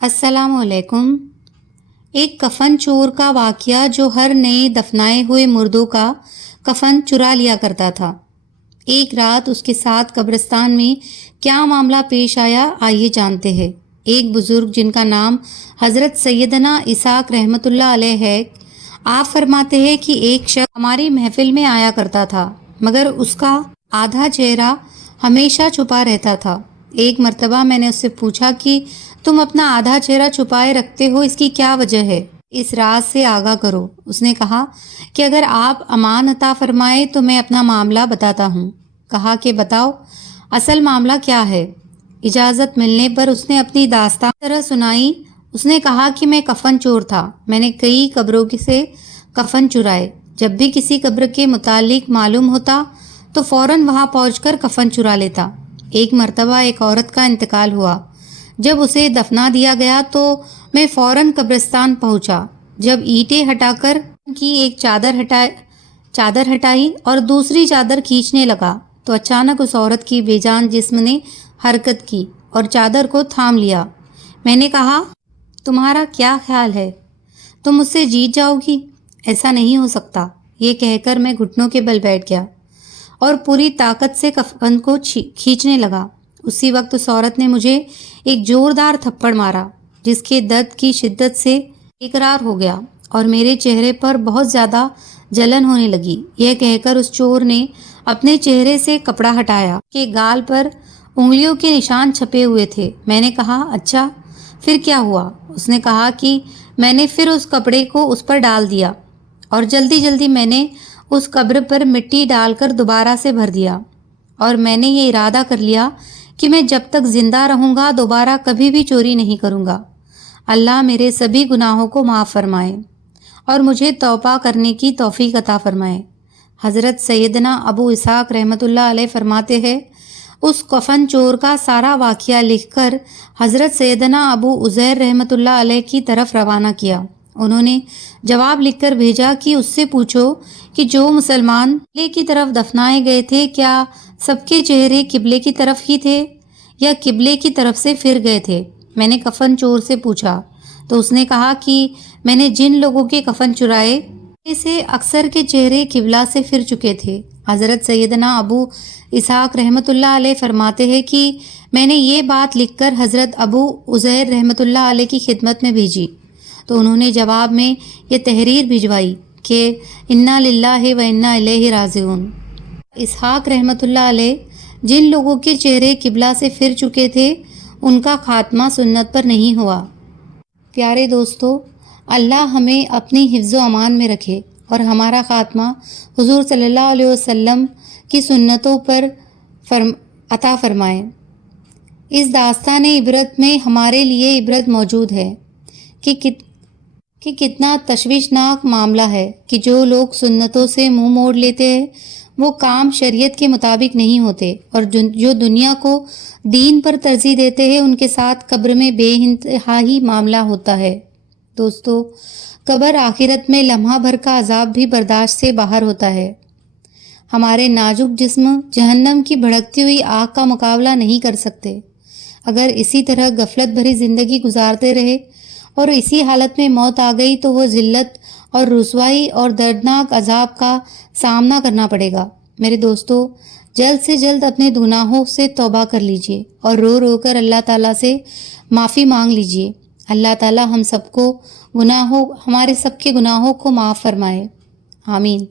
السلام علیکم۔ ایک کفن چور کا واقعہ جو ہر نئے دفنائے ہوئے مردوں کا کفن چرا لیا کرتا تھا۔ ایک رات اس کے ساتھ قبرستان میں کیا معاملہ پیش آیا، آئیے جانتے ہیں۔ ایک بزرگ جن کا نام حضرت سیدنا اسحاق رحمۃ اللہ علیہ ہے، آپ فرماتے ہیں کہ ایک شخص ہماری محفل میں آیا کرتا تھا مگر اس کا آدھا چہرہ ہمیشہ چھپا رہتا تھا۔ ایک مرتبہ میں نے اس سے پوچھا کہ تم اپنا آدھا چہرہ چھپائے رکھتے ہو، اس کی کیا وجہ ہے؟ اس راز سے آگاہ کرو۔ اس نے کہا کہ اگر آپ امان عطا فرمائے تو میں اپنا معاملہ بتاتا ہوں۔ کہا کہ بتاؤ اصل معاملہ کیا ہے؟ اجازت ملنے پر اس نے اپنی داستان طرح سنائی۔ اس نے کہا کہ میں کفن چور تھا، میں نے کئی قبروں سے کفن چرائے۔ جب بھی کسی قبر کے متعلق معلوم ہوتا تو فوراً وہاں پہنچ کر کفن چرا لیتا۔ ایک مرتبہ ایک عورت کا انتقال ہوا، جب اسے دفنا دیا گیا تو میں فوراً قبرستان پہنچا۔ جب اینٹیں ہٹا کر کی ایک چادر ہٹائی اور دوسری چادر کھینچنے لگا تو اچانک اس عورت کی بے جان جسم نے حرکت کی اور چادر کو تھام لیا۔ میں نے کہا تمہارا کیا خیال ہے؟ تم مجھ سے جیت جاؤ گی؟ ایسا نہیں ہو سکتا۔ یہ کہہ کر میں گھٹنوں کے بل بیٹھ گیا اور پوری طاقت سے کفن کو کھینچنے لگا۔ اسی وقت اس عورت نے مجھے ایک زوردار تھپڑ مارا جس کے درد کی شدت سے اقرار ہو گیا اور میرے چہرے پر بہت زیادہ جلن ہونے لگی۔ یہ کہہ کر اس چور نے اپنے چہرے سے کپڑا ہٹایا کہ گال پر انگلیوں کے نشان چھپے ہوئے تھے۔ میں نے کہا اچھا پھر کیا ہوا؟ اس نے کہا کہ میں نے پھر اس کپڑے کو اس پر ڈال دیا اور جلدی میں نے اس قبر پر مٹی ڈال کر دوبارہ سے بھر دیا، اور میں نے یہ ارادہ کر لیا کہ میں جب تک زندہ رہوں گا دوبارہ کبھی بھی چوری نہیں کروں گا۔ اللہ میرے سبھی گناہوں کو معاف فرمائے اور مجھے توبہ کرنے کی توفیق عطا فرمائے۔ حضرت سیدنا ابو اسحاق رحمۃ اللہ علیہ فرماتے ہیں، اس کفن چور کا سارا واقعہ لکھ کر حضرت سیدنا ابو عزیر رحمۃ اللہ علیہ کی طرف روانہ کیا۔ انہوں نے جواب لکھ کر بھیجا کہ اس سے پوچھو کہ جو مسلمان قبلے کی طرف دفنائے گئے تھے کیا سب کے چہرے قبلے کی طرف ہی تھے یا قبلے کی طرف سے پھر گئے تھے؟ میں نے کفن چور سے پوچھا تو اس نے کہا کہ میں نے جن لوگوں کے کفن چرائے سے اکثر کے چہرے قبلہ سے پھر چکے تھے۔ حضرت سیدنا ابو اسحاق رحمۃ اللہ علیہ فرماتے ہیں کہ میں نے یہ بات لکھ کر حضرت ابو عزیر رحمۃ اللہ علیہ کی خدمت میں بھیجی تو انہوں نے جواب میں یہ تحریر بھجوائی کہ انا للہ و انا الیہ راجعون۔ اسحاق رحمۃ اللہ علیہ جن لوگوں کے چہرے قبلہ سے پھر چکے تھے ان کا خاتمہ سنت پر نہیں ہوا۔ پیارے دوستو، اللہ ہمیں اپنی حفظ و امان میں رکھے اور ہمارا خاتمہ حضور صلی اللہ علیہ وسلم کی سنتوں پر عطا فرمائے۔ اس داستان عبرت میں ہمارے لیے عبرت موجود ہے کہ کتنا تشویشناک معاملہ ہے کہ جو لوگ سنتوں سے منہ موڑ لیتے ہیں وہ کام شریعت کے مطابق نہیں ہوتے، اور جو دنیا کو دین پر ترجیح دیتے ہیں ان کے ساتھ قبر میں بے انتہائی معاملہ ہوتا ہے۔ دوستو، قبر آخرت میں لمحہ بھر کا عذاب بھی برداشت سے باہر ہوتا ہے۔ ہمارے نازک جسم جہنم کی بھڑکتی ہوئی آگ کا مقابلہ نہیں کر سکتے۔ اگر اسی طرح غفلت بھری زندگی گزارتے رہے اور اسی حالت میں موت آ گئی تو وہ ذلت اور رسوائی اور دردناک عذاب کا سامنا کرنا پڑے گا۔ میرے دوستو، جلد سے جلد اپنے گناہوں سے توبہ کر لیجئے اور رو رو کر اللہ تعالیٰ سے معافی مانگ لیجئے۔ اللہ تعالیٰ ہم سب کو ہمارے سب کے گناہوں کو معاف فرمائے۔ آمین۔